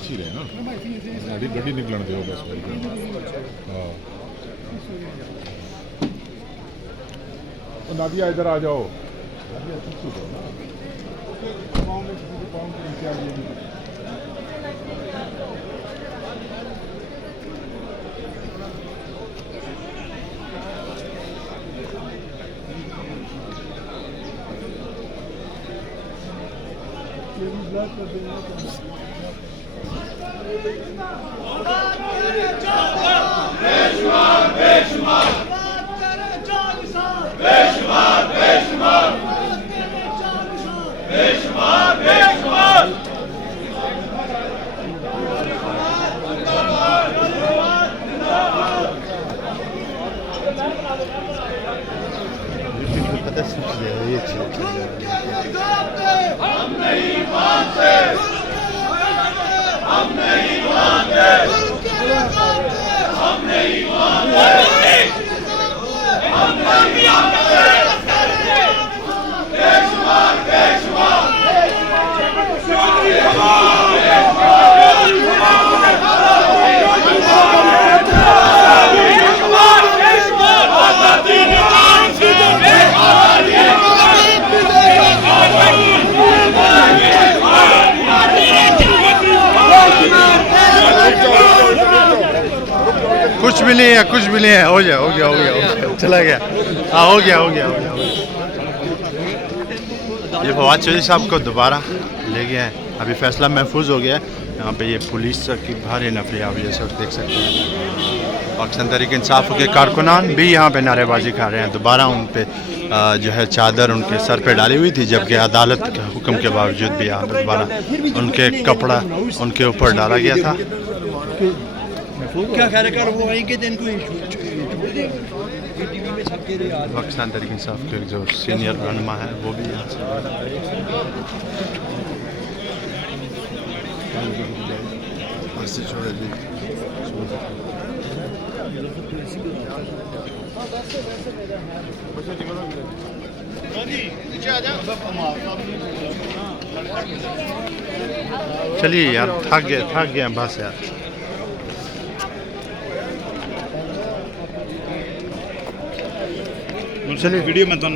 पीछे रहे ना साड़ी गड्डी निकलने दो बस हाँ नादिया इधर आ जाओ नादिया पीछे जाओ ना पाँव के नीचे आ जाइए कुछ भी नहीं है हो गया चला गया हाँ हो गया ये फवाद चौधरी साहब को दोबारा ले गया है अभी फैसला महफूज हो गया है यहाँ पे ये पुलिस की भारी नफरी आप ये सब देख सकते हैं पाकिस्तान तहरीक इंसाफ के कारकुनान भी यहाँ पे नारेबाजी कर रहे हैं दोबारा उन पे जो है चादर उनके सर पे डाली हुई थी जबकि अदालत के हुक्म के बावजूद भी यहाँ पे दोबारा उनके कपड़ा उनके ऊपर डाला गया था क्या कार्यकार वो आएंगे दिन को पाकिस्तान तहरीक इंसाफ के जो सीनियर रहनुमा है वो भी यहाँ से चलिए यार थक गया बस यार चलिए वीडियो में तो